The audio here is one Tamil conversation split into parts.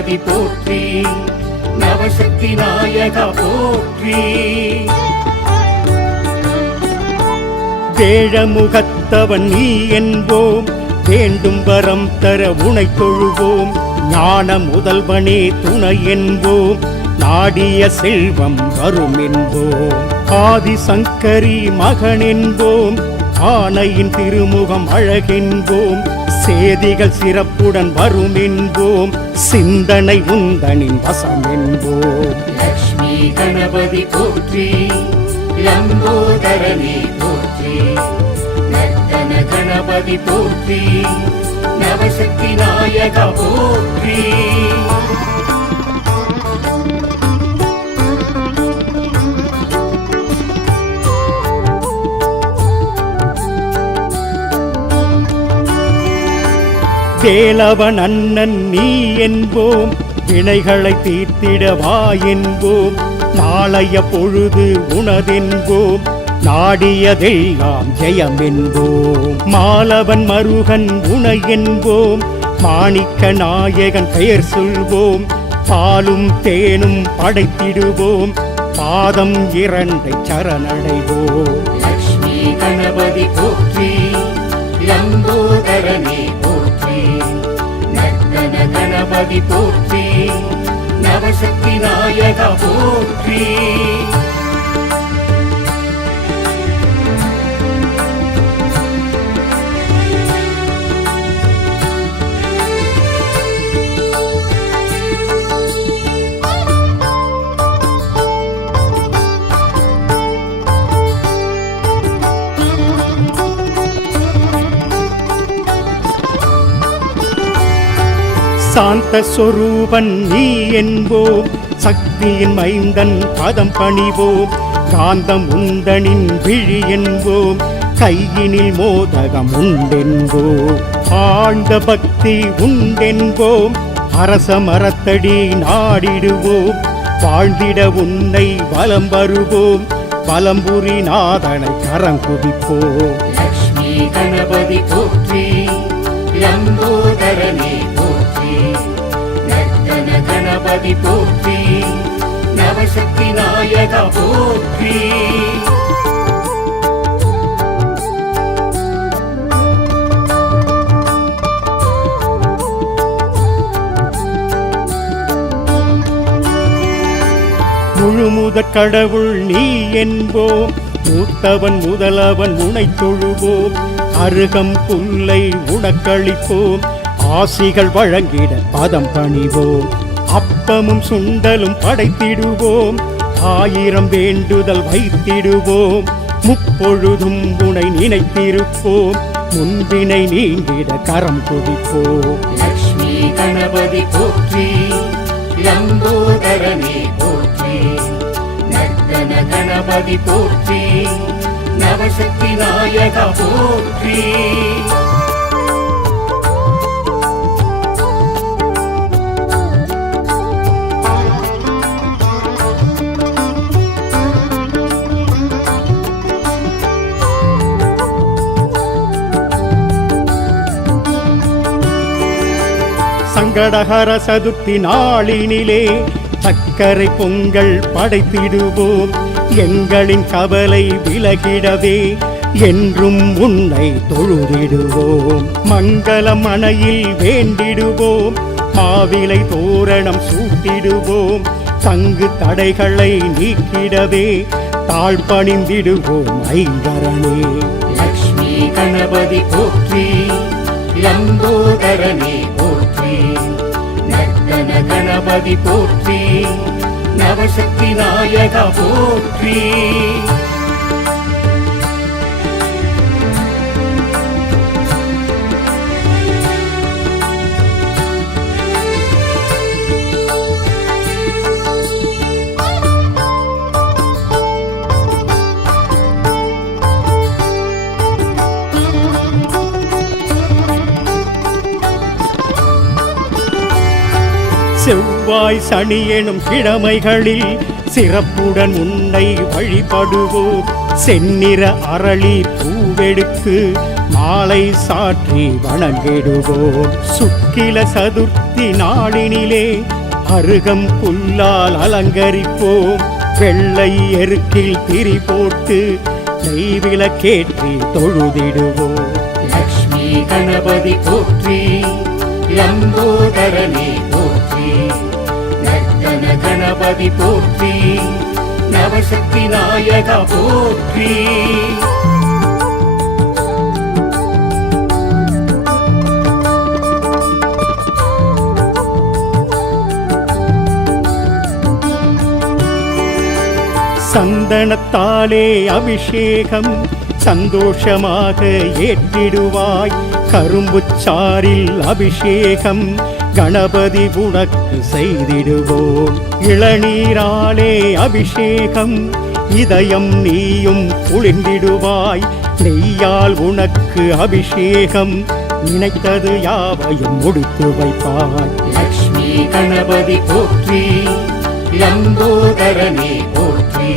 கணபதி போற்றி, நவசக்தி நாயகா போற்றி. வேழமுகத்தவன் நீ என்போம், வேண்டும் வரம் தர உனை தொழுவோம். ஞான முதல்வனே துணை என்போம், நாடிய செல்வம் வரும் என்போம். ஆதிசங்கரி மகன் என்போம், ஆனையின் திருமுகம் அழகென்போம். சேதிகள் சிறப்புடன் வரும் என்போம், சிந்தனை உந்தனின் வசம் என்போம். லக்ஷ்மி கணபதி போற்றி, லம்போதரனே போற்றி, நர்த்தன கணபதி போற்றி, நவசக்தி நாயகா போற்றி. வேலவன் அண்ணன் நீ என்போம், வினைகளை தீர்த்திடவா என்போம். நாளைய பொழுது உனதென்போம், நாடியதெல்லாம் ஜெயம் என்போம். மாலவன் மருகன் உனை என்போம், மாணிக்க நாயகன் பெயர் சொல்வோம். பாலும் தேனும் படைத்திடுவோம், பாதம் இரண்டை சரணடைவோம். லக்ஷ்மி கணபதி போற்றி, லம்போதரனே போற்றி, நர்த்தன கணபதி போற்றி, நவசக்தி நாயகா போற்றி. சாந்த சொரூபன் நீ என்போம், சக்தியின் மைந்தன் பதம் பணிவோம். காந்தம் உந்தனின் விழி என்போம், கையினில் மோதகம் உண்டென்போம். ஆழ்ந்த பக்தி உண்டென்போம், அரச மரத்தடி நாடிடுவோம். வாழ்ந்திட உன்னை வலம் வருவோம், வலம்புரி நாதனை கரம் குதிப்போம். லக்ஷ்மி கணபதி போற்றி, லம்போதரனே போற்றி, நர்த்தன கணபதி போற்றி, நவசக்தி நாயகா போற்றி. முழுமுதற் கடவுள் நீ என்போம், மூத்தவன் முதலவன் உனை தொழுவோம். அருகம் புல்லை உனக்களிப்போம், ஆசிகள் வழங்கிட பதம் பணிவோம். அப்பமும் சுண்டலும் படைத்திடுவோம், 1000 வேண்டுதல் வைத்திடுவோம். முப்பொழுதும் உனை நினைத்திருப்போம், முன்பினை நீங்கிட கரம் குவிப்போம். லக்ஷ்மி கணபதி போற்றி, லம்போதரனே போற்றி, நர்த்தன கணபதி போற்றி, நவசக்தி நாயகா போற்றி. சங்கடஹர சதுர்த்தி நாளினிலே சக்கரை பொங்கல் படைத்திடுவோம். எங்களின் கவலை விலகிடவே என்றும் உன்னை தொழுதிடுவோம். மங்களம் மனையில் வேண்டிடுவோம், மாவிலை தோரணம் சூட்டிடுவோம். தங்கு தடைகளை நீக்கிடவே தாழ்பணிந்திடுவோம் ஐங்கரனே. லக்ஷ்மி கணபதி போற்றி, லம்போதரனே போற்றி, நர்த்தன கணபதி போற்றி, நவசக்தி நாயகா போற்றி. செவ்வாய் சனி எனும் கிழமைகளில் சிறப்புடன் உன்னை வழிபடுவோம். செந்நிற அரளி பூவெடுத்து மாலை சாற்றி வணங்கிடுவோம். சுக்கில சதுர்த்தி நாளினிலே அருகம் புல்லால் அலங்கரிப்போம். வெள்ளை எருக்கில் திரி போட்டு நெய்விளக்கேற்றி தொழுதிடுவோம். லக்ஷ்மி கணபதி போற்றி, லம்போதரனே போற்றி, நர்த்தன கணபதி போற்றி, நவசக்தி நாயகா போற்றி. சந்தனத்தாலே அபிஷேகம் சந்தோஷமாக ஏற்றிடுவாய். கரும்புச்சாரில் அபிஷேகம் கணபதி உனக்கு செய்திடுவோம். இளநீராலே அபிஷேகம் இதயம் நீயும் குளிர்ந்திடுவாய். நெய்யால் உனக்கு அபிஷேகம் நினைத்தது யாவையும் முடித்து வைப்பாய். லக்ஷ்மி கணபதி போற்றி, லம்போதரனே போற்றி,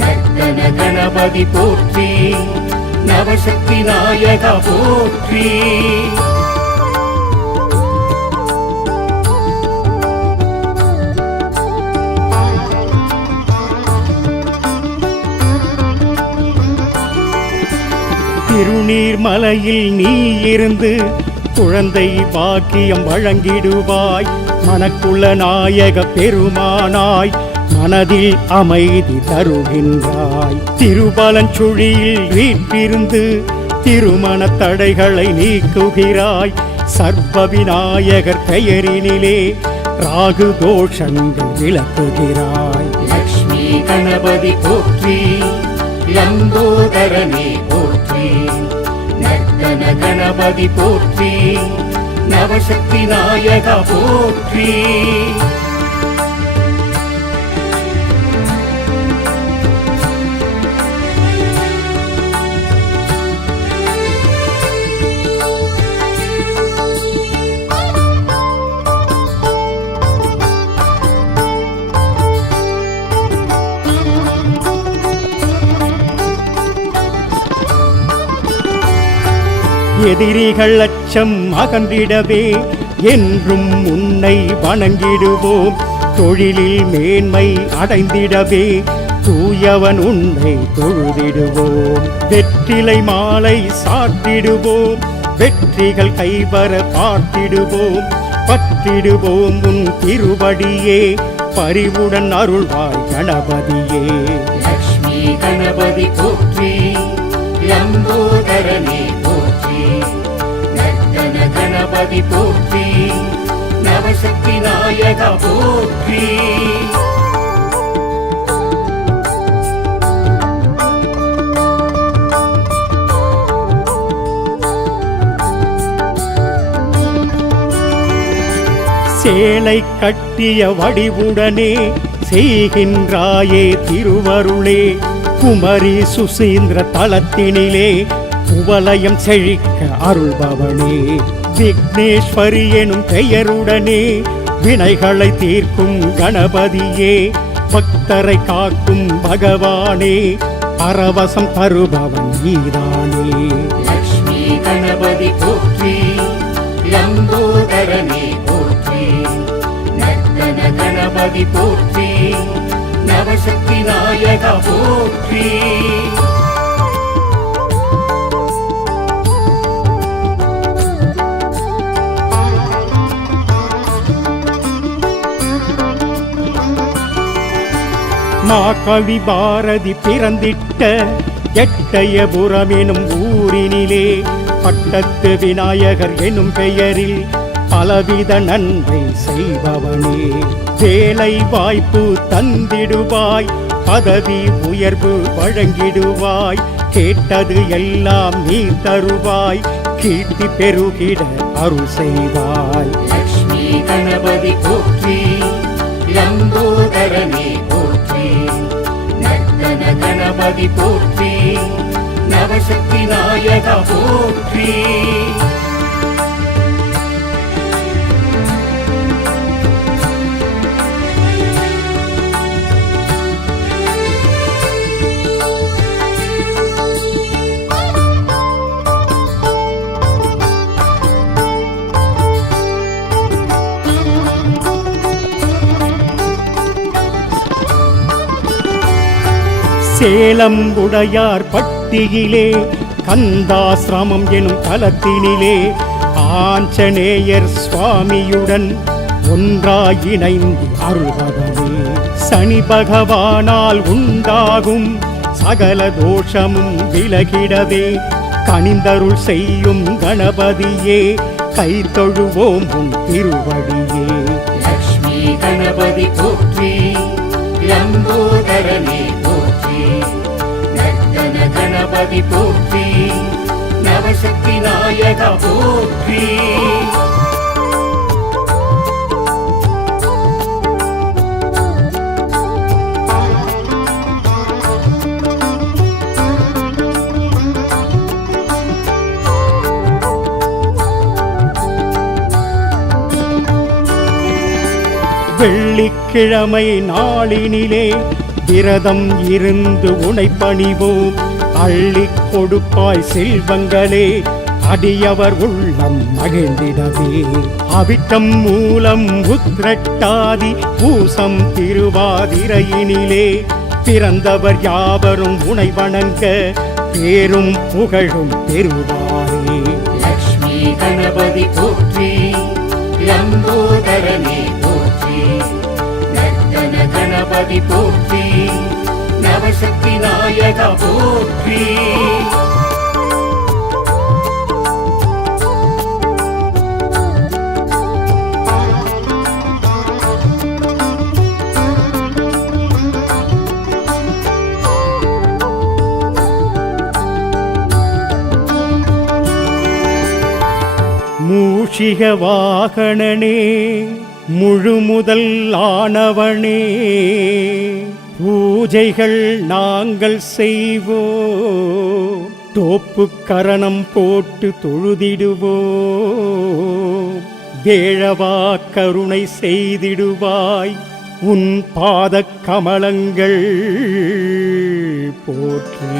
நர்த்தன கணபதி போற்றி, நவசக்தி நாயகா போற்றி. திருநீர்மலையில் நீ இருந்து குழந்தை பாக்கியம் வழங்கிடுவாய். மனக்குள்ள நாயக பெருமானாய் மனதில் அமைதி தருகின்றாய். திருபலஞ்சுழியில் வீற்றிருந்து திருமண தடைகளை நீக்குகிறாய். சர்வ விநாயகர் பெயரினிலே ராகு தோஷங்கள் விளக்குகிறாய். லக்ஷ்மி கணபதி போற்றி, லம்போதரனே போற்றி, நர்த்தன கணபதி போற்றி, நவசக்தி நாயகா போற்றி. எதிரிகள் அச்சம் அகன்றிடவே என்றும் உன்னை வணங்கிடுவோம். தொழிலில் மேன்மை அடைந்திடவே தூயவன் உன்னை தொழுதிடுவோம். வெற்றிலை மாலை சாட்டிடுவோம். வெற்றிகள் கைவர பார்த்திடுவோம். பற்றிடுவோம் உன் திருவடியே பரிவுடன் அருள்வாய் கணபதியே. லக்ஷ்மி கணபதி போற்றி, லம்போதரனே போற்றி, நர்த்தன கணபதி போற்றி, நவசக்தி நாயகா போற்றி. சேலை கட்டிய வடிவுடனே செய்கின்றாயே திருவருளே. குமரி சுசீந்திர தலத்தினிலே குவலயம் செழிக்க அருள்பவனே. விக்னேஸ்வரி எனும் பெயருடனே வினைகளை தீர்க்கும் கணபதியே. பக்தரை காக்கும் பகவானே பரவசம் தருபவன் நீதானே. லக்ஷ்மி கணபதி போற்றி, லம்போதரனே போற்றி, நர்த்தன கணபதி போற்றி, நவசக்தி நாயகா போற்றி. மாகவி பாரதி பிறந்திட்ட எட்டயபுரம் எனும் ஊரினிலே பட்டத்து விநாயகர் எனும் பெயரில் பலவித நன்மை செய்பவனே. வேலை வாய்ப்பு தந்திடுவாய். பதவி உயர்வு வழங்கிடுவாய். கேட்டது எல்லாம் நீ தருவாய். கீர்த்தி பெருகிட அருள் செய்வாய். லக்ஷ்மி கணபதி போற்றி, லம்போதரனே போற்றி, நர்த்தன கணபதி போற்றி, நவசக்தி நாயகா போற்றி. சேலம் உடையார் பட்டியிலே கந்தாசிரமம் எனும் தலத்தினிலே ஆஞ்சநேயர் சுவாமியுடன் ஒன்றாய் இணைந்து அருள்வதே சனி பகவானால் உண்டாகும் சகல தோஷமும் விலகிடவே கனிந்தருள் செய்யும் கணபதியே கை தொழுவோம் உன் திருவடியே. லக்ஷ்மி கணபதி போற்றி, லம்போதரனே போற்றி, நர்த்தன கணபதி போற்றி, நவசக்தி நாயக போற்றி. வெள்ளிக்கிழமை நாளினிலே விரதம் இருந்து உனை பணிவோம். அள்ளிக் கொடுப்பாய் செல்வங்களே அடியவர் உள்ளம் மகிழ்ந்திடவே. அவிட்டம் மூலம் உத்திரட்டாதி பூசம் திருவாதிரையினிலே பிறந்தவர் யாவரும் உனை வணங்க பேரும் புகழும் பெறுவாரே. லக்ஷ்மி கணபதி போற்றி, லம்போதரனே போற்றி, நர்த்தன கணபதி போற்றி, நவசக்தி நாயக போற்றி. மூஷிக வாகனனே முழுமுதல் ஆனவனே பூஜைகள் நாங்கள் செய்வோம். தோப்பு கரணம் போட்டு தொழுதிடுவோம். வேழவா கருணை செய்திடுவாய் உன் பாதக் கமலங்கள் போற்றி.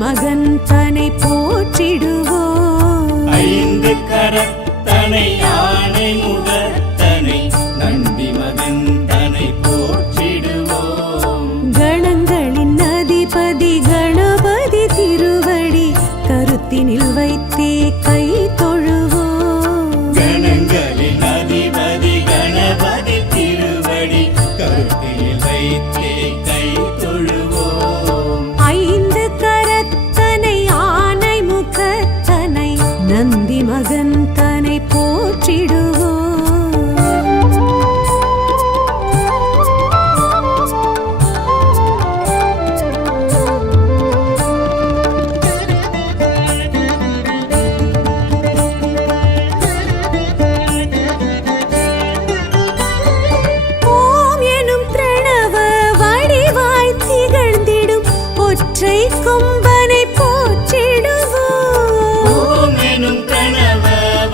மகந்தனை போற்றிடுவோம். ஐந்து கரத்தனை யானை முகத்தனை நந்தி மகந்தனை போற்றிடுவோம். கணங்களின் அதிபதி கணபதி திருவடி கருத்தினில் வைத்தே கை தொழுவோம். கணங்களின் அதிபதி கணபதி திருவடி கருத்தினில் வைத்தே கை தொழுவோம். ஐந்து கரத்தனை யானை முகத்தனை நந்தி மகந்தனை போற்றிடுவோம். ஓம் எனும் பிரணவ வடிவாய் திகழ்ந்திடும் ஒற்றை கொம்பனை போற்றிடுவோம். ஓம் எனும் பிரணவ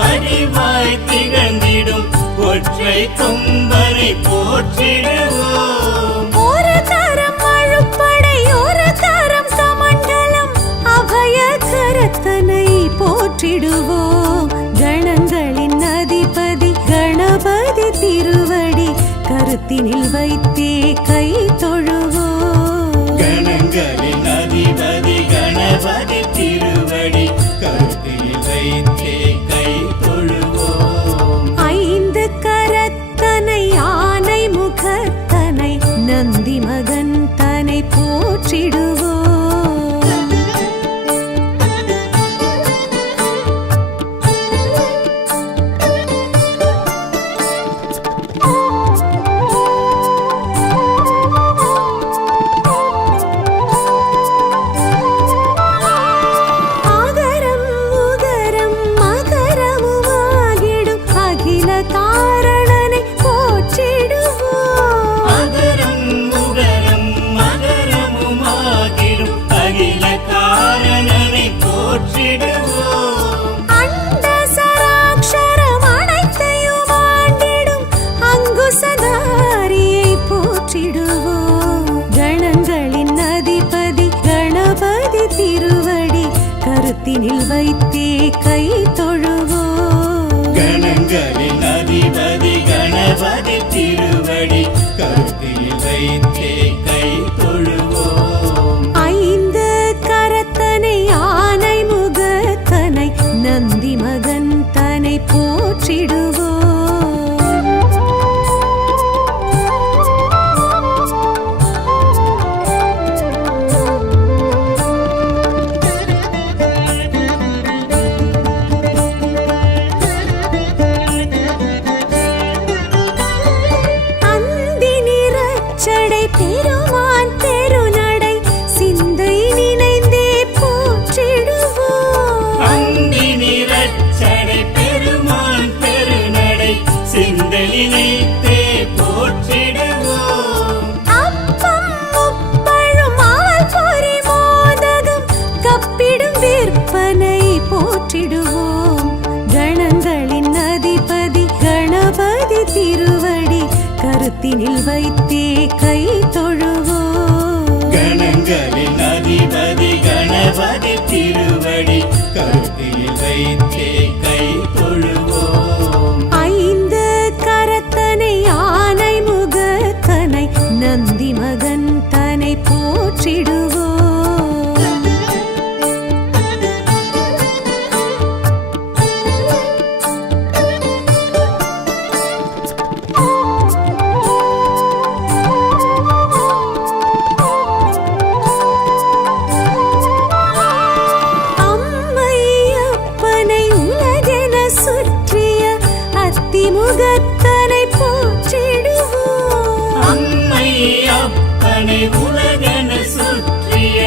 வடிவாய் திகழ்ந்திடும் ஒற்றை கொம்பனை போற்றிடுவோம். ஒரு கரம் அழுப்படை ஒரு கரம் கமண்டலம் அபய கரத்தனை போற்றிடுவோம். கணங்களின் அதிபதி கணபதி திருவடி கருத்தினில் வைத்தே கை தொழுவோம். கணங்களின் அதிபதி கணபதி திருவடி கருத்தில் வைத்தே கை தொழுவோம். ஐந்து கரத்தனை யானை முகத்தனை நந்தி மகந்தனை போற்றிடுவோம். ஆகரம் உகரம் மகரமுமாகிடும் அகில காரணனை போற்றிடுவோம். அகரம் உகரம் மகரமுமாகி கருத்தினில் வைத்தே கை தொழுவோம். கணங்களின் அதிபதி கணபதி திருவடி கருத்தில் வைத்தே கை தொழுவோம். ஐந்து கரத்தனை ஆனை முகத்தனை நந்தி மகன் தனை போற்றிடுவோம். பெருமான் பெருநடை சிந்தை நினைந்தே போற்றிடுவோம். அந்தி நிறச்சடை பெருமான் பெருநடை சிந்தை நினைத்தே போற்றிடுவோம். அப்பம் முப்பழும் ஆல் பொறி மோதகம் கப்பிடும் விற்பனை போற்றிடுவோம். கணங்களின் அதிபதி கணபதி திருவடி கருத்தினில் வைத்தே கை தொழுவோம். கணங்களின் அதிபதி கணபதி திருவடி கருத்தில் வைத்தே கை தொழுவோம். ஐந்து கரத்தனை ஆனை முகத்தனை நந்தி மகன் தனை போற்றிடுவோம். முகத்தனை போற்றிடுவோம். அம்மை அப்பனை உலகென சுற்றிய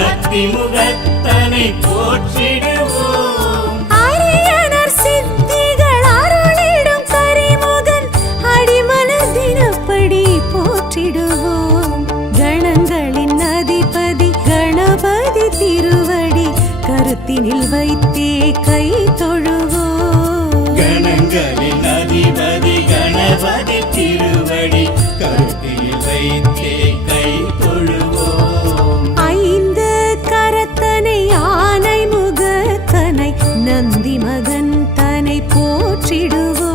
அத்திமுகத்தனை போற்றிடுவோம். அரியனர் சித்திகள் அருளிடும் கரிமுகன் அடிமலர் தினப்படி போற்றிடுவோம். கணங்களின் அதிபதி கணபதி திருவடி கருத்தினில் வைத்தே கை தொழுவோம். கணங்களின் அதிபதி கணபதி திருவடி கருத்தில் வைத்தே கை தொழுவோம். ஐந்து கரத்தனை ஆனை முகத்தனை நந்தி மகன் தனை போற்றிடுவோம்.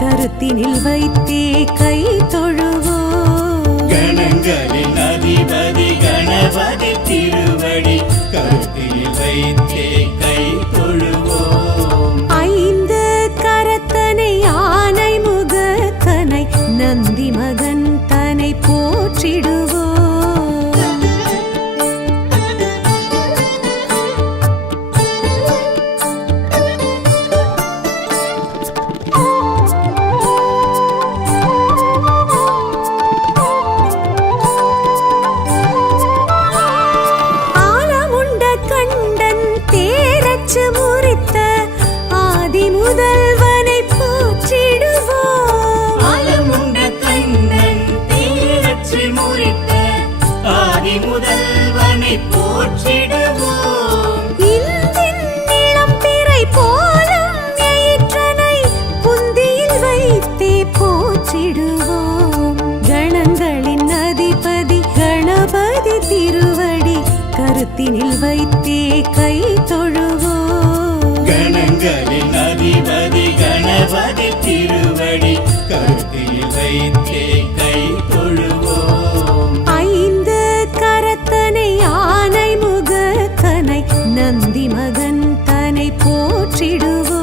கருத்தினில் வைத்தே கை தொழுவோம். கணங்களின் அதிபதி கணபதி திருவடி கருத்தில் வைத்தே கை தொழுவோம். ஐந்து கரத்தனை ஆனை முகத்தனை நந்தி மகன் தனை போற்றிடுவோம். முதல்வனை போற்றிடுவோம். ஆலமுண்ட கண்ணன் தீரச்சி முறித்த ஆதி முதல்வனை போற்றிடுவோம். இந்தின் இளம் பிறை போலும் எயிற்றனை புந்தியில் வைத்தே போற்றிடுவோம். கணங்களின் அதிபதி கணபதி திருவடி கருத்தினில் வைத்தே கை தொழுவோம். கணங்களின் அதிபதி கணபதி திருவடி கருத்தில் வைத்தே கை தொழுவோம். ஐந்து கரத்தனை ஆனை முகத்தனை நந்தி மகன் தனை போற்றிடுவோம்.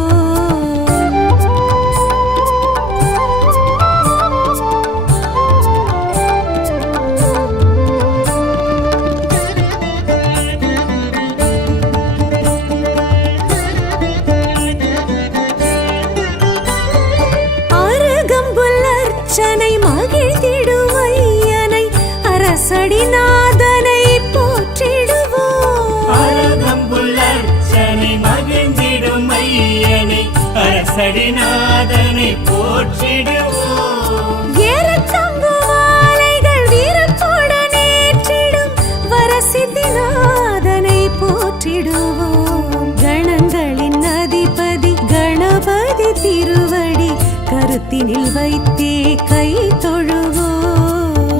அரசடிநாதனை போற்றிடுவோம் அருகம்புல்லர்ச்சனை மகிழ்ந்திடும் ஐயனை அரசடிநாதனை போற்றிடுவோம் ஏறத்தங்கு மாலைகள் வீரத்துடன் ஏற்றிடும் வரசித்திநாதனை போற்றிடுவோம் கணங்களின் அதிபதி கணபதி திருவடி கருத்தினில் வைத்தே கை தொழுவோம்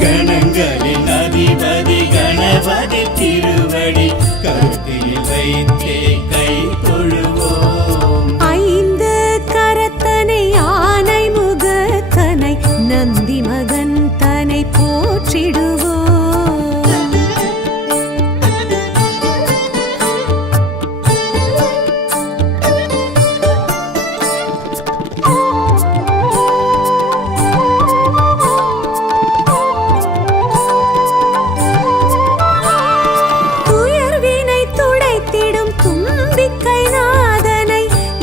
கணங்களின் அதிபதி கணபதி திருவடி கருத்தில் வைத்தே கை தொழுவோம் ஐந்து கரத்தனை ஆனை முகத்தனை நந்தி மகன் தனை போற்றிடுவோம் துயர்வினை துடைத்திடும் தும்பிக்கை நாதனை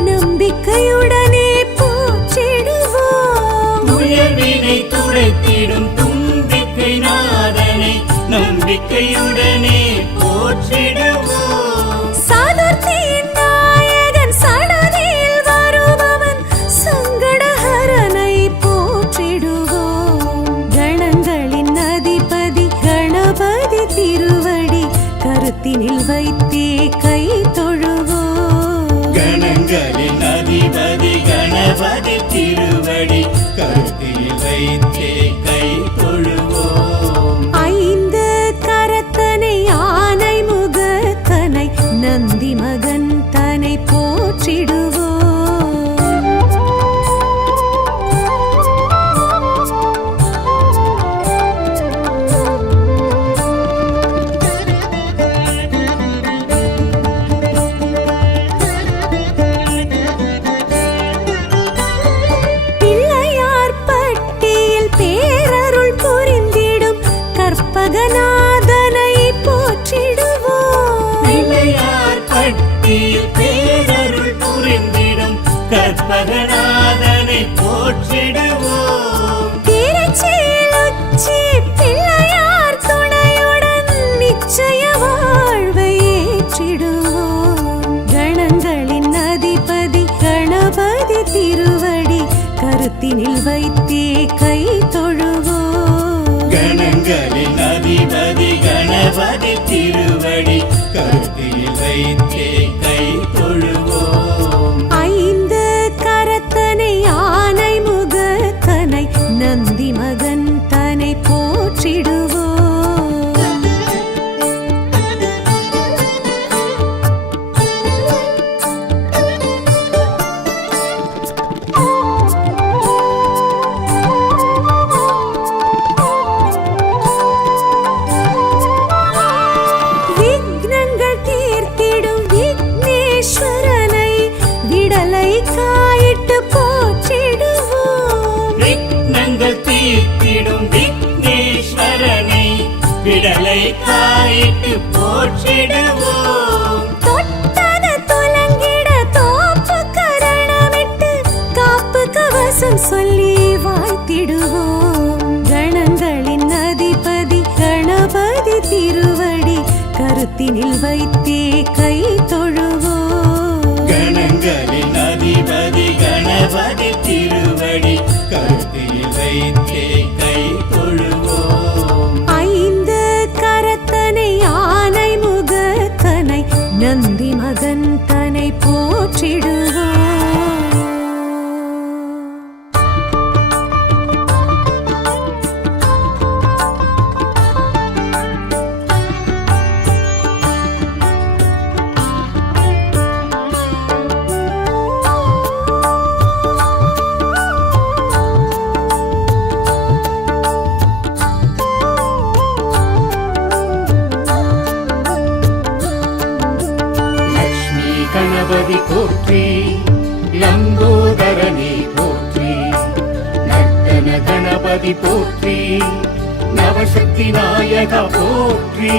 நம்பிக்கையுடனே போற்றிடுவோம் உயர்வினை துடைத்திடும் தும்பிக்கை நாதனை நம்பிக்கையுடனே போற்றிடுவோம் சதுர்த்தியின் நாயகன் சடதியில் வருபவன் சங்கடஹரனை போற்றிடுவோம் கணங்களின் அதிபதி கணபதி திருவடி கருத்தினில் வைத்தே கை தொழுவோம் கணங்களின் அதிபதி கணபதி திருவடி கருத்தில் வைத்தே கை தொழுவோம் ஐந்து கரத்தனை ஆனை முகத்தனை நந்தி மகன் தனை போற்றிடுவோம் பிள்ளையார் பட்டியில் பேரருள் புரிந்திடும் கற்பகநாதனை போற்றிடுவோம் பிள்ளையார் பட்டியில் பேரருள் புரிந்திடும் கற்பகநாதனை போற்றிடுவோம் திருச்சியில் உச்சி பிள்ளையார் துணையுடன் நிச்சய வாழ்வை ஏற்றிடுவோம் கணங்களின் அதிபதி கணபதி திருவடி கருத்தினில் வைத்தே கை தொழுவோம் கணங்களின் அதிபதி கணபதி திருவடி கருத்தில் வைத்தே கை தொழுவோம் ஐந்து கரத்தனை ஆனை முகத்தனை நந்தி மகன் தனை போற்றிடுவோம் விக்னங்கள் தீர்த்திடும் விக்னேஸ்வரனை விடலை காயிட்டு போற்றிடுவோம் விக்னங்கள் தீர்த்திடும் விக்னேஸ்வரனை விடலை காயிட்டு போற்றிடுவோம் தொட்டது துலங்கிட தோப்பு கரணமிட்டு காப்பு கவசம் சொல்லி வாழ்த்திடுவோம் கணங்களின் அதிபதி கணபதி திருவடி கருத்தினில் வைத்தே கை தொழுவோம் கணங்களின் அதிபதி கணபதி திருவடி கருத்தில் வைத்தே கை தொழுவோம் ஐந்து கரத்தனை ஆனை முகத்தனை நந்தி மகன் தனை போற்றிடுவோம் லக்ஷ்மி கணபதி போற்றி லம்போதரனே போற்றி நர்த்தன கணபதி போற்றி நவசக்தி நாயக போற்றி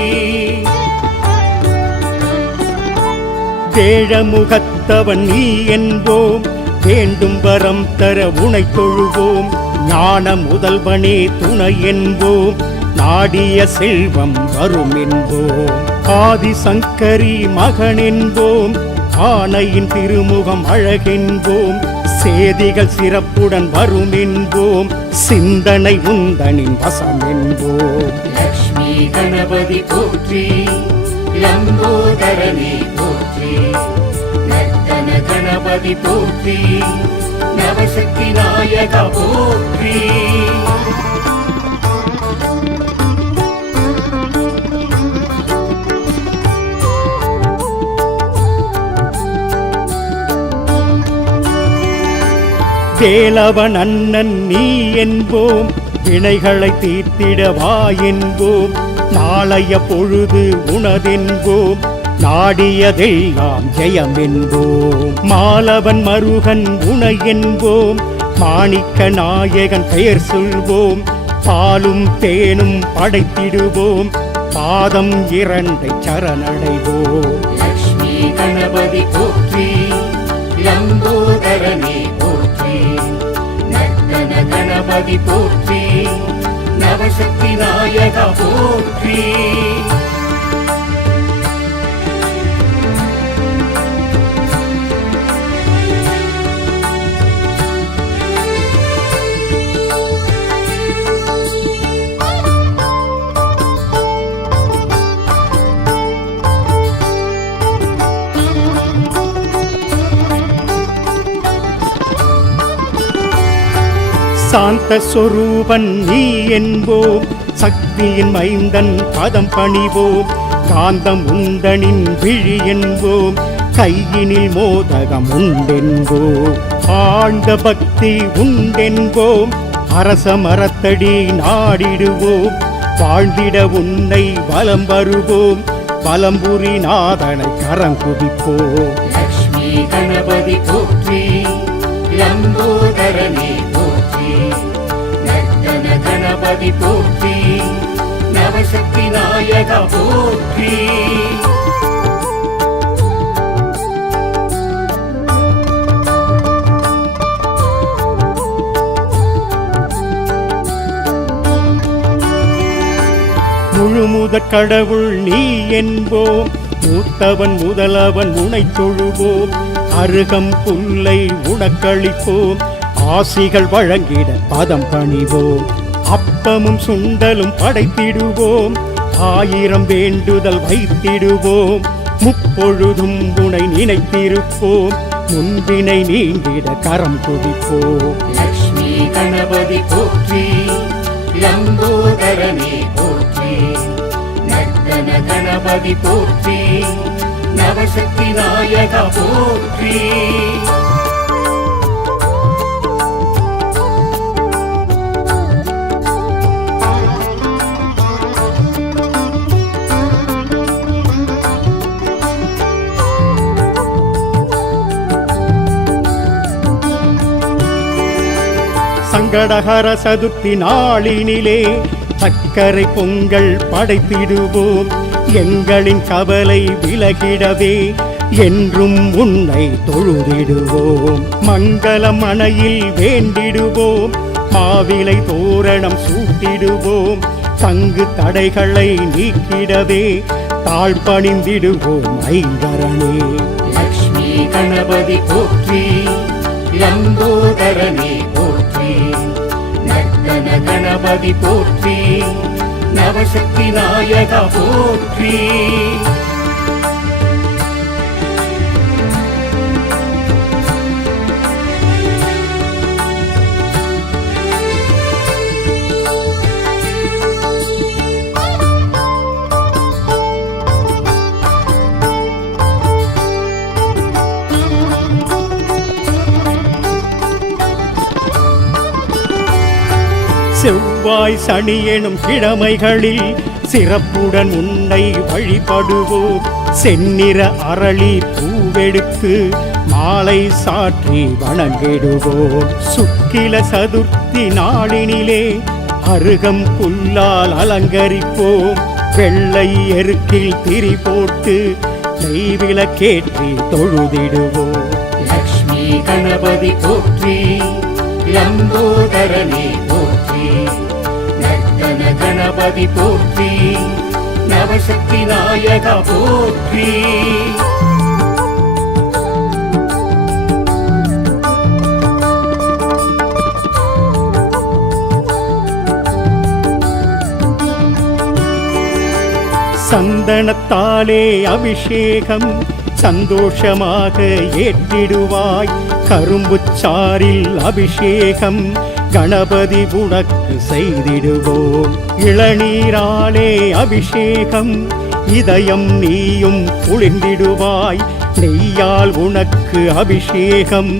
வேழமுகத்தவன் நீ என்போம் வேண்டும் வரம் தர உனை தொழுவோம் ஞான முதல்வனே துணை என்போம் நாடிய செல்வம் வரும் என்போம். ஆதிசங்கரி மகன் என்போம், ஆனையின் திருமுகம் அழகென்போம். சேதிகள் சிறப்புடன் வரும் என்போம், சிந்தனை உந்தனின் வசம் என்போம். லக்ஷ்மி கணபதி போற்றி, லம்போதரனே போற்றி, நர்த்தன கணபதி போற்றி, நவசக்தி நாயக போற்றி. வேலவன் அண்ணன் நீ என்போம், வினைகளை தீர்த்திடவா என்போம். நாளைய பொழுது உனதென்போம், நாடியதெல்லாம் ஜெயம் என்போம். மாலவன் மருகன் உனை என்போம், மாணிக்க நாயகன் பெயர் சொல்வோம். பாலும் தேனும் படைத்திடுவோம், பாதம் இரண்டை சரணடைவோம். லக்ஷ்மி கணபதி போற்றி, லம்போதரனே போற்றி, நர்த்தன கணபதி போற்றி, நவசக்தி நாயக போற்றி. சாந்த சொரூபன் நீ என்போம், சக்தியின் மைந்தன் பதம் பணிவோம். காந்தம் உந்தனின் விழி என்போம், கையினில் மோதகம் உண்டென்போம். ஆழ்ந்த பக்தி உண்டென்போம், அரச மரத்தடி நாடிடுவோம். வாழ்ந்திட உன்னை வலம் வருவோம், வலம்புரி நாதனை கரம் குவிப்போம். லக்ஷ்மி கணபதி போற்றி, லம்போதரனே போற்றி, நர்த்தன கணபதி போற்றி, நவசக்தி நாயக போற்றி. முழுமுதற் கடவுள் நீ என்போம், மூத்தவன் முதலவன் உனை தொழுவோம். அருகம் புல்லை உனக்களிப்போம், ஆசிகள் வழங்கிட பதம் பணிவோம். அப்பமும் சுண்டலும் படைத்திடுவோம், 1000 வேண்டுதல் வைத்திடுவோம். முப்பொழுதும் உனை நினைத்திருப்போம், முன்பினை நீங்கிட கரம் குவிப்போம். லக்ஷ்மி கணபதி போற்றி, லம்போதரனே போற்றி, நர்த்தன கணபதி போற்றி, நவசக்தி நாயக போற்றி. சங்கடஹர சதுர்த்தி நாளினிலே சக்கரை பொங்கல் படைத்திடுவோம். எங்களின் கவலை விலகிடவே என்றும் உன்னை தொழுதிடுவோம். மங்கள மனையில் வேண்டிடுவோம், மாவிலை தோரணம் சூட்டிடுவோம். தங்கு தடைகளை நீக்கிடவே தாழ் பணிந்திடுவோம் ஐங்கரனே. லக்ஷ்மி கணபதி போற்றி, லம்போதரனே போற்றி, நர்த்தன கணபதி போற்றி, நவசக்தி நாயக போற்றி. செவ்வாய் சனி எனும் கிழமைகளில் சிறப்புடன் உன்னை வழிபடுவோம். செந்நிற அரளி பூவெடுத்து மாலை சாற்றி வணங்கிடுவோம். சுக்கில சதுர்த்தி நாளினிலே அருகம் புல்லால் அலங்கரிப்போம். வெள்ளை எருக்கில் திரி போட்டு நெய்விளக்கேற்றி தொழுதிடுவோம். லக்ஷ்மி கணபதி போற்றி, லம்போதரனே போற்றி, நர்த்தன கணபதி கணபதி போற்றி நவசக்தி நாயகா போற்றி சந்தனத்தாலே அபிஷேகம் சந்தோஷமாக ஏற்றிடுவாய் கரும்புச்சாரில் அபிஷேகம் கணபதி உனக்கு செய்திடுவோம் இளநீராலே அபிஷேகம் இதயம் நீயும் குளிர்ந்திடுவாய் நெய்யால் உனக்கு அபிஷேகம்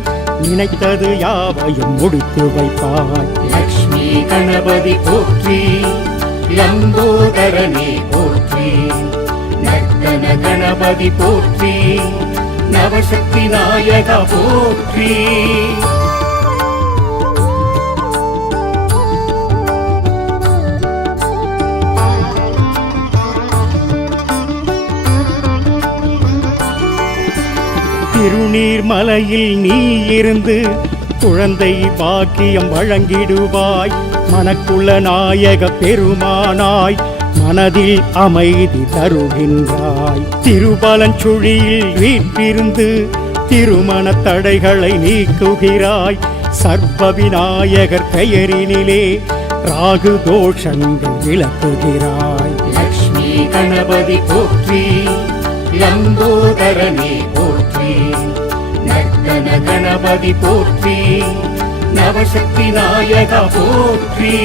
நினைத்தது யாவையும் முடித்து வைப்பாய் லக்ஷ்மி கணபதி போற்றி லம்போதரனே போற்றி நர்த்தன கணபதி போற்றி நவசக்தி நாயகா போற்றி திருநீர்மலையில் நீ இருந்து குழந்தை பாக்கியம் வழங்கிடுவாய் மனக்குள்ள நாயக பெருமானாய் மனதில் அமைதி தருகின்றாய் திருபலஞ்சுழியில் வீற்றிருந்து திருமண தடைகளை நீக்குகிறாய் சர்வ விநாயகர் பெயரினிலே ராகு தோஷங்கள் விளக்குகிறாய் லக்ஷ்மி கணபதி போற்றி லம்போதரனே போற்றி நர்த்தன கணபதி போற்றி நவசக்தி நாயகா போற்றி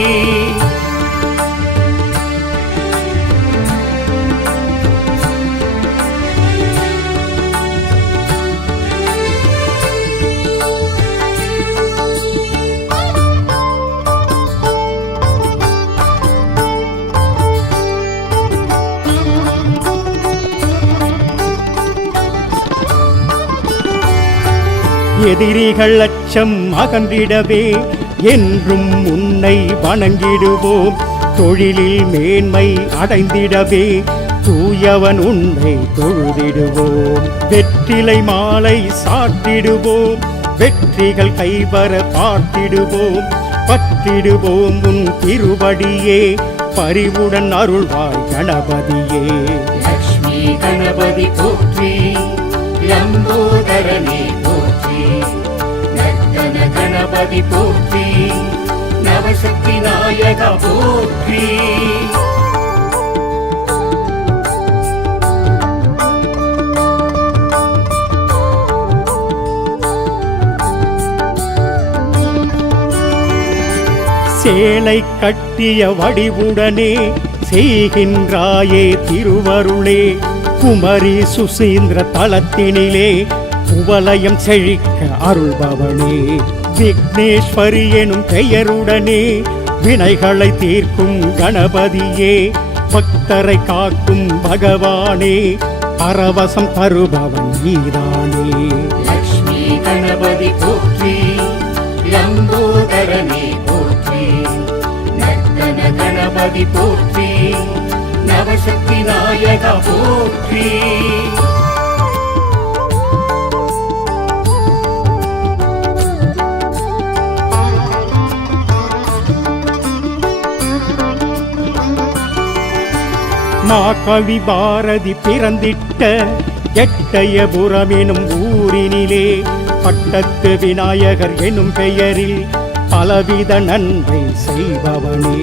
எதிரிகள் அச்சம் அகன்றிடவே என்றும் உன்னை வணங்கிடுவோம் தொழிலில் மேன்மை அடைந்திடவே தூயவன் உன்னை தொழுதிடுவோம் வெற்றிலை மாலை சாட்டிடுவோம் வெற்றிகள் கைவர பார்த்திடுவோம் பற்றிடுவோம் உன் திருவடியே பரிவுடன் அருள்வாய் கணபதியே லக்ஷ்மி கணபதி போற்றி லம்போதரனே போற்றி நர்த்தன கணபதி போற்றி நவசக்தி நாயகா போற்றி சேலை கட்டிய வடிவுடனே செய்கின்றாயே திருவருளே குமரி சுசீந்திர தலத்தினிலே குவலயம் செழிக்க அருள்பவனே விக்னேஸ்வரி எனும் பெயருடனே வினைகளை தீர்க்கும் கணபதியே பக்தரை காக்கும் பகவானே பரவசம் தருபவன் நீதானே லக்ஷ்மி கணபதி போற்றி லம்போதரனே போற்றி நர்த்தன கணபதி போற்றி நவசக்தி நாயகா போற்றி மாகவி பாரதி பிறந்திட்ட எட்டயபுரம் எனும் ஊரினிலே பட்டத்து விநாயகர் எனும் பெயரில் பலவித நன்மை செய்பவனே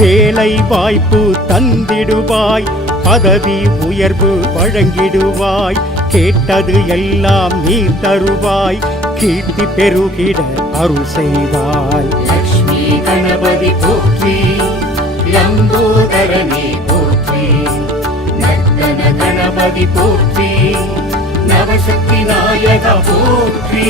வேலை வாய்ப்பு தந்திடுவாய் பதவி உயர்வு வழங்கிடுவாய் கேட்டது எல்லாம் நீ தருவாய் கீர்த்தி பெருகிட அருள் செய்வாய் லக்ஷ்மி கணபதி போற்றி லம்போதரனே போற்றி நர்த்தன கணபதி போற்றி நவசக்தி நாயகா போற்றி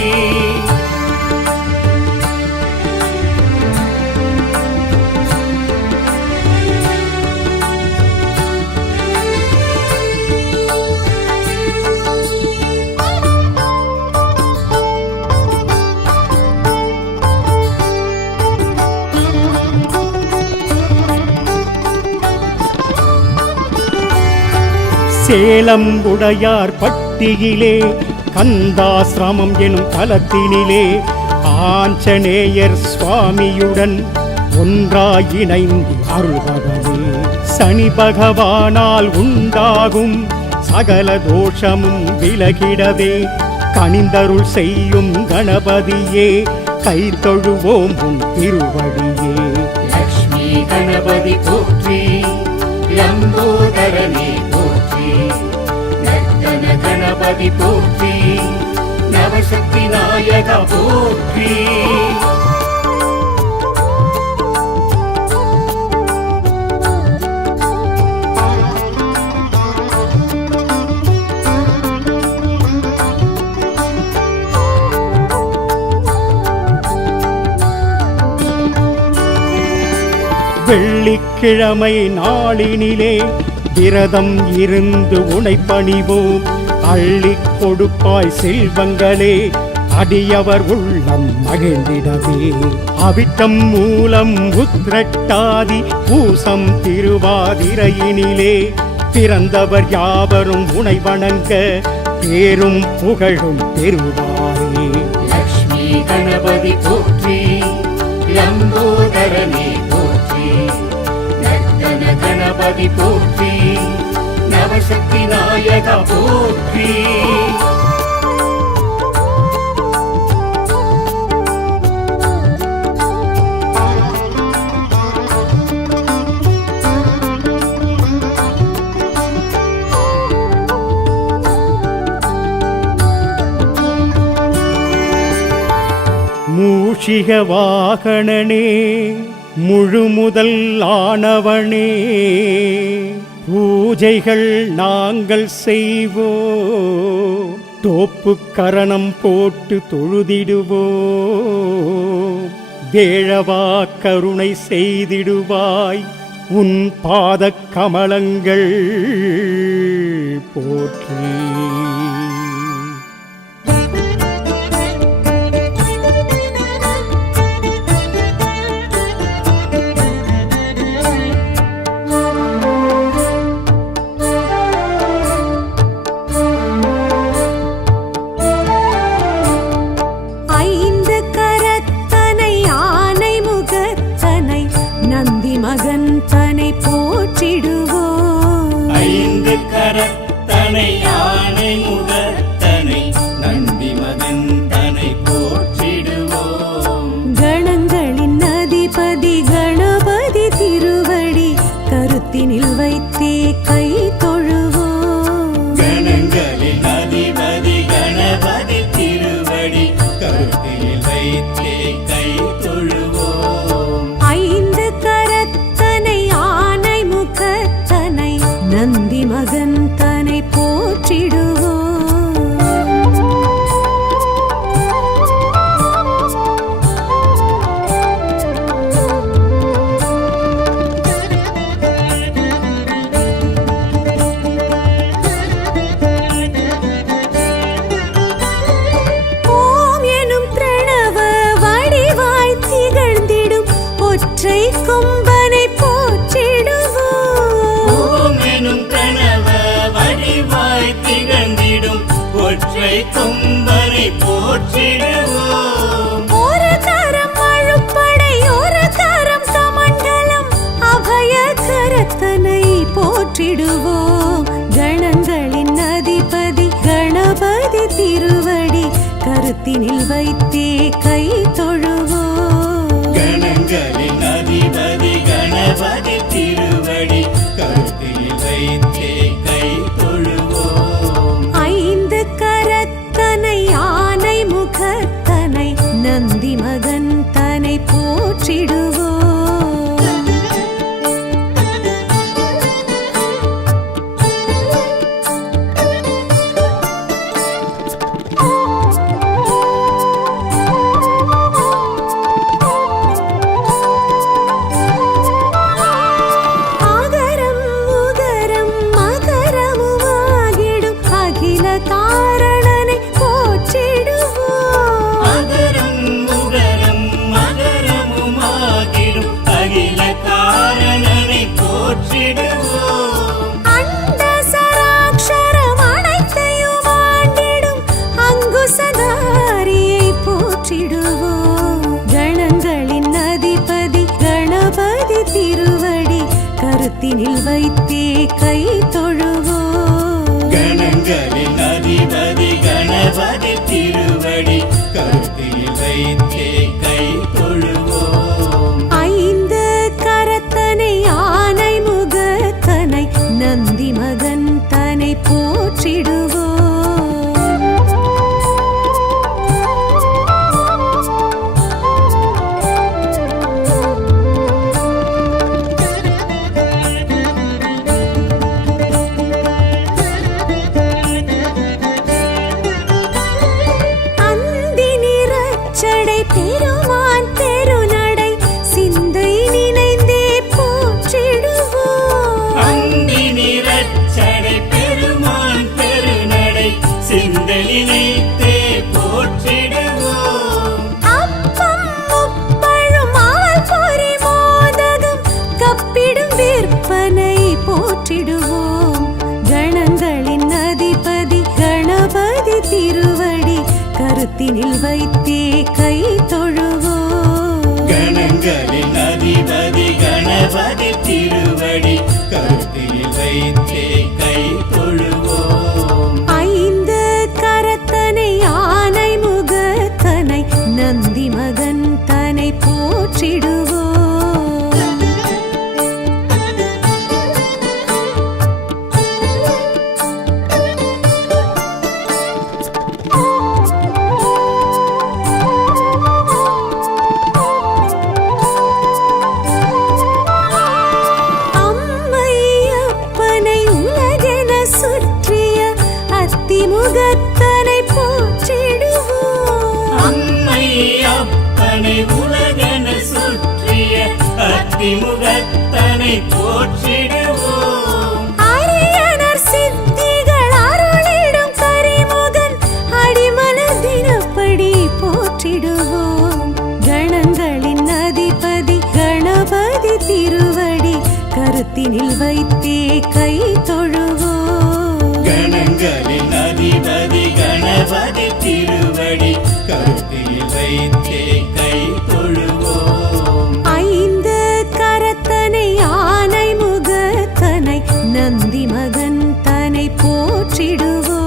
சேலம் உடையார் பட்டியிலே கந்தாசிரமம் எனும் தலத்தினிலே ஆஞ்சநேயர் சுவாமியுடன் ஒன்றாய் இணைந்து அருள்பவனே சனி பகவானால் உண்டாகும் சகல தோஷமும் விலகிடவே கனிந்தருள் செய்யும் கணபதியே கை தொழுவோம் உன் திருவடியே. லக்ஷ்மி கணபதி போற்றி, லம்போதரனே போற்றி, நர்த்தன கணபதி போற்றி, நவசக்தி நாயக போற்றி. வெள்ளிக்கிழமை நாளினிலே விரதம் இருந்து உனைப்பணிவோம். அள்ளிக் கொடுப்பாய் செல்வங்களே அடியவர் உள்ளம் மகிழ்ந்திடவே. அவிட்டம் மூலம் உத்திரட்டாதி பூசம் திருவாதிரையினிலே பிறந்தவர் யாவரும் உனை வணங்க பேரும் புகழும் பெறுவாரே. லக்ஷ்மி கணபதி போற்றி, லம்போதரனே போற்றி, நர்த்தன கணபதி போற்றி, நவசக்தி நாயக போற்றி. மூஷிக வாகனனே முழுமுதல் ஆனவனே பூஜைகள் நாங்கள் செய்வோம். தோப்பு கரணம் போட்டு தொழுதிடுவோம். வேழவா கருணை செய்திடுவாய் உன் பாதக் கமலங்கள் போற்றி. மகந்தனை போற்றிடுவோம். ஐந்து கரத்தனை யானை முகத்தனை நந்தி மகந்தனை போற்றிடுவோம். கணங்களின் அதிபதி கணபதி திருவடி கருத்தினில் வைத்தே கை தொழுவோம். கணங்களின் அதிபதி கணபதி திருவடி கருத்தினில் வைத்தே கை தொழுவோம். நந்தி மகந்தனை போற்றிடுவோம். ஓம் எனும் பிரணவ வடிவாய் திகழ்ந்திடும் ஒற்றை கொம்பனை கொம்பனை போற்றிடுவோம். ஒரு கரம் அழுப்படை ஒரு கரம் சமண்டலம் அபய கரத்தனை போற்றிடுவோம். கணங்களின் அதிபதி கணபதி திருவடி கருத்தினில் வைத்தே கை தொழுவோம். கணங்களின் அதிபதி கணபதி திருவடி கருத்தினில் வைத்தே கை தொழுவோம். ஐந்து கரத்தனை யானை முகத்தனை நந்தி மகந்தனை போற்றிடுவோம். கருத்தினில் வைத்தே கை தொழுவோம். கணங்களின் அதிபதி கணபதி திருவடி கருத்தில் வைத்தே கை தொழுவோம். ஐந்து கரத்தனை ஆனை முகத்தனை நந்தி மகன் தனை போற்றிடுவோம். அந்தி நிறச்சடை பெருமான் தெருநடை சிந்தை நினைந்தே போற்றிடுவோம். அந்தி நிறச்சடை பெருமான் பெருநடை சிந்தலினைத்தே போற்றிடுவோம். அப்பம் முப்பழும் ஆல் பொரி மோதகம் கப்பிடும் விற்பனை போற்றிடுவோம். கணங்களின் அதிபதி கணபதி திருவடி கருத்தினில் வைத்தே கை தொழுவோம். கணங்களின் அதிபதி கணபதி திருவடி கருத்தில் வைத்தே கை தொழுவோம். ஐந்து கரத்தனை ஆனை முகத்தனை நந்தி மகன் தனை போற்றிடுவோம். அம்மையப்பனை உலகென சுற்றிய அத்திமுகத்தனை போற்றிடுவோம். அம்மை அப்பனை உலகென சுற்றிய அத்திமுகத்தனை போற்றிடுவோம். அரியனர் சித்திகள் அருளிடும் கரிமுகன் அடிமலர் தினப்படி போற்றிடுவோம். கணங்களின் அதிபதி கணபதி திருவடி கருத்தினில் வைத்தே கை தொழுவோம். கணங்களின் அதிபதி கணபதி திருவடி கருத்தில் வைத்தே கை தொழுவோம். ஐந்து கரத்தனை ஆனை முகத்தனை நந்தி மகன் தனை போற்றிடுவோம்.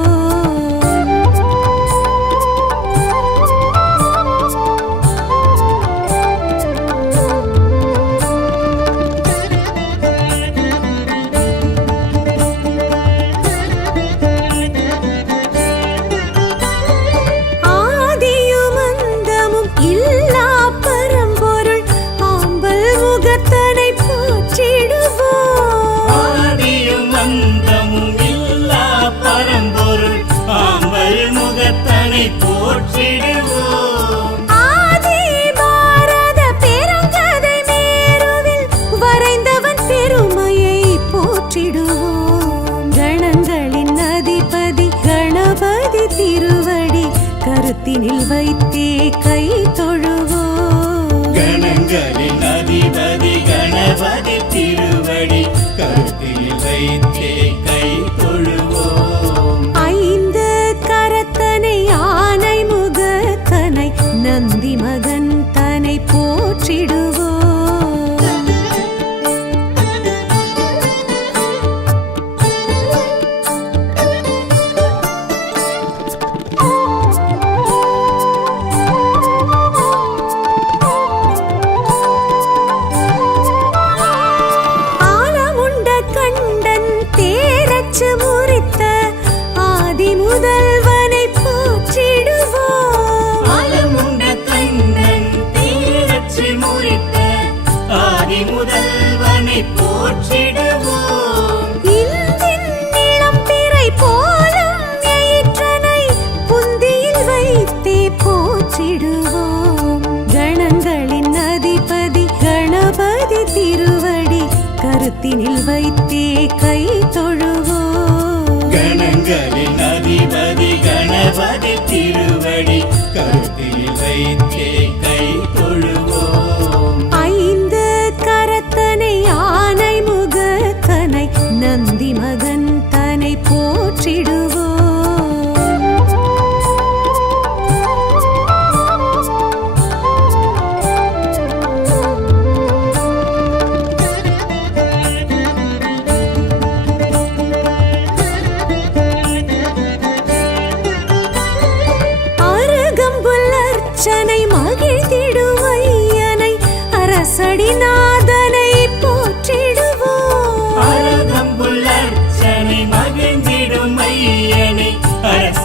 ஆதியும் அந்தமும் இல்லா பரம்பொருள் ஆம்பல் முகத்தனை போற்றிடுவோம். ஆதியும் அந்தமும் இல்லா பரம்பொருள் ஆம்பல் முகத்தனை போற்றிடுவோம். ஆதி பாரத பெருங்கதை மேருவில் வரைந்தவன் பெருமையை போற்றிடுவோம். கணங்களின் அதிபதி கணபதி திருவடி கருத்தினில் வைத்தே கை தொழுவோம். கணங்களின் அதிபதி கணபதி திருவடி கருத்தில் வைத்தே கை தொழுவோம். ஐந்து கரத்தனை ஆனை முகத்தனை நந்தி மகன் தனை போற்றிடுவோம். ஆலமுண்ட கண்டன் தேரச்சு முறித்த ஆதி முதல்வனை போற்றிடுவோம். ஆலமுண்ட கண்ணன் தீரச்சு முறித்த ஆதி முதல்வனை போற்றிடுவோம். இந்தின் இளம்பிறை போலும் எயிற்றனை புந்தியில் வைத்தே போற்றிடுவோம். கணங்களின் அதிபதி கணபதி திருவடி கருத்தினில் வைத்தே கை தொழுவோம். கணங்களின் அதிபதி கணபதி திருவடி கருத்தில் வைத்தே கை தொழுவோம். ஐந்து கரத்தனை ஆனை முகத்தனை நந்தி மகன் தனை போற்றிடுவோம்.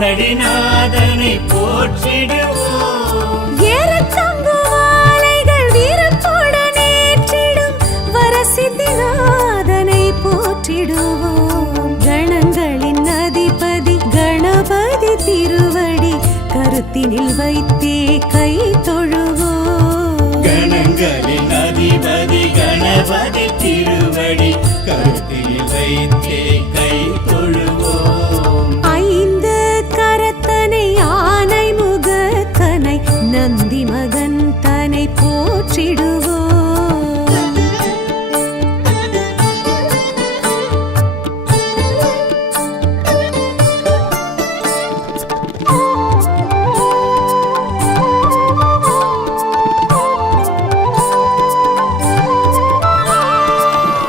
ஆசடிநாதனை போற்றிடுவோம். ஏறத்தங்கு மாலைகள் வீரத்துடன் ஏற்றிடும் வரசித்திநாதனை போற்றிடுவோம். கணங்களின் அதிபதி கணபதி திருவடி கருத்தினில் வைத்தே கை தொழுவோம். கணங்களின் அதிபதி கணபதி திருவடி கருத்தில் வைத்தே கை தொழுவோம். ஐந்து கரத்தனை ஆனை முகத்தனை நந்தி மகன் தனை போற்றிடுவோம்.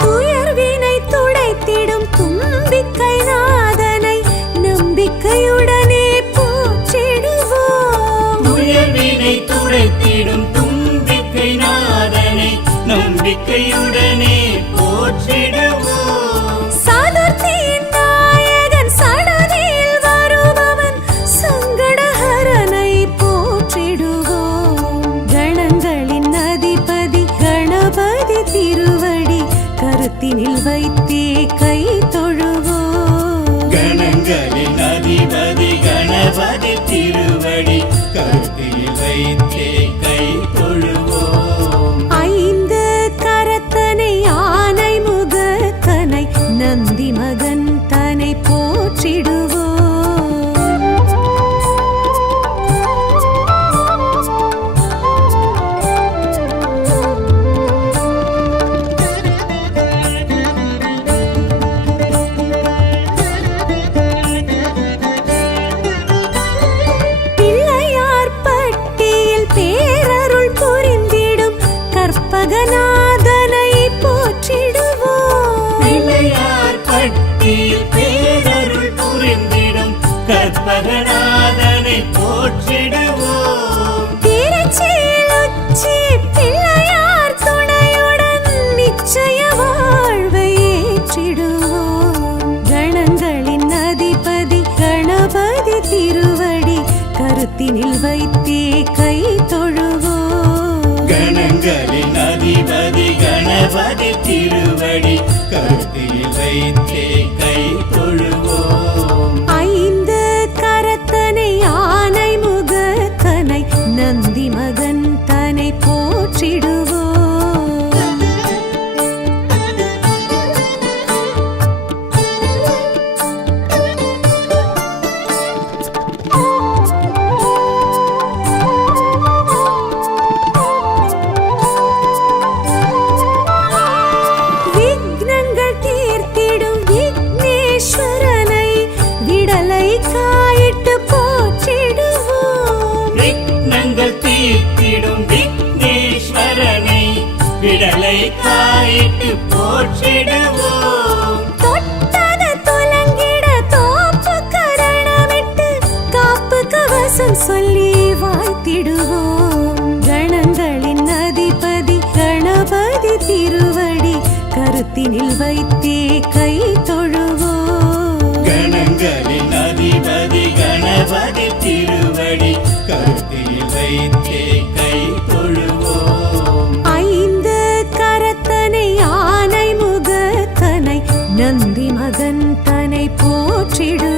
துயர்வினை துடைத்திடும் தும்பிக்கை நாதனை நம்பிக்கையுடனே போற்றிடுவோம். துயர்வினை துடைத்திடும் தும்பிக்கை நாதனை நம்பிக்கையுடனே போற்றிடுவோம். சதுர்த்தியின் நாயகன் சடதியில் வருபவன் சங்கடஹரனை போற்றிடுவோம். கணங்களின் அதிபதி கணபதி திருவடி கருத்தினில் வைத்தே கை தொழுவோம். கணங்களின் அதிபதி கணபதி திருவடி கருத்தில் வைத்தே கை தொழுவோம். ஐந்து கரத்தனை ஆனை முகத்தனை நந்தி மகன் தனை போற்றிடுவோம். பிள்ளையார் பட்டியில் பேரருள் புரிந்திடும் கற்பகநாதனை போற்றிடுவோம். பிள்ளையார் பட்டியில் பேரருள் புரிந்திடும் கற்பகநாதனை போற்றிடுவோம். திருச்சியில் உச்சி பிள்ளையார் துணையுடன் நிச்சய வாழ்வை ஏற்றிடுவோம். கணங்களின் அதிபதி கணபதி திருவடி கருத்தினில் வைத்தே கை தொழுவோம். கணங்களின் அதிபதி கணபதி திருவடி கருத்தில் வைத்தே கை தொழுவோம். ஐந்து கரத்தனை ஆனை முகத்தனை நந்தி மகன் தனை போற்றிடுவோம். விக்னங்கள் தீர்த்திடும் விக்னேஸ்வரனை விடலை காயிட்டு போற்றிடுவோம். விக்னங்கள் தீர்த்திடும் விக்னேஸ்வரனை விடலை காயிட்டு போற்றிடுவோம். தொட்டது துலங்கிட தோப்பு கரணமிட்டு காப்பு கவசம் சொல்லி வாழ்த்திடுவோம். கணங்களின் அதிபதி கணபதி திருவடி கருத்தினில் வைத்தே கை தொழுவோம். கணங்களின் அதிபதி கணபதி திருவடி கருத்தில் வைத்தே கை தொழுவோம். ஐந்து கரத்தனை ஆனை முகத்தனை நந்தி மகன் தனை போற்றிடு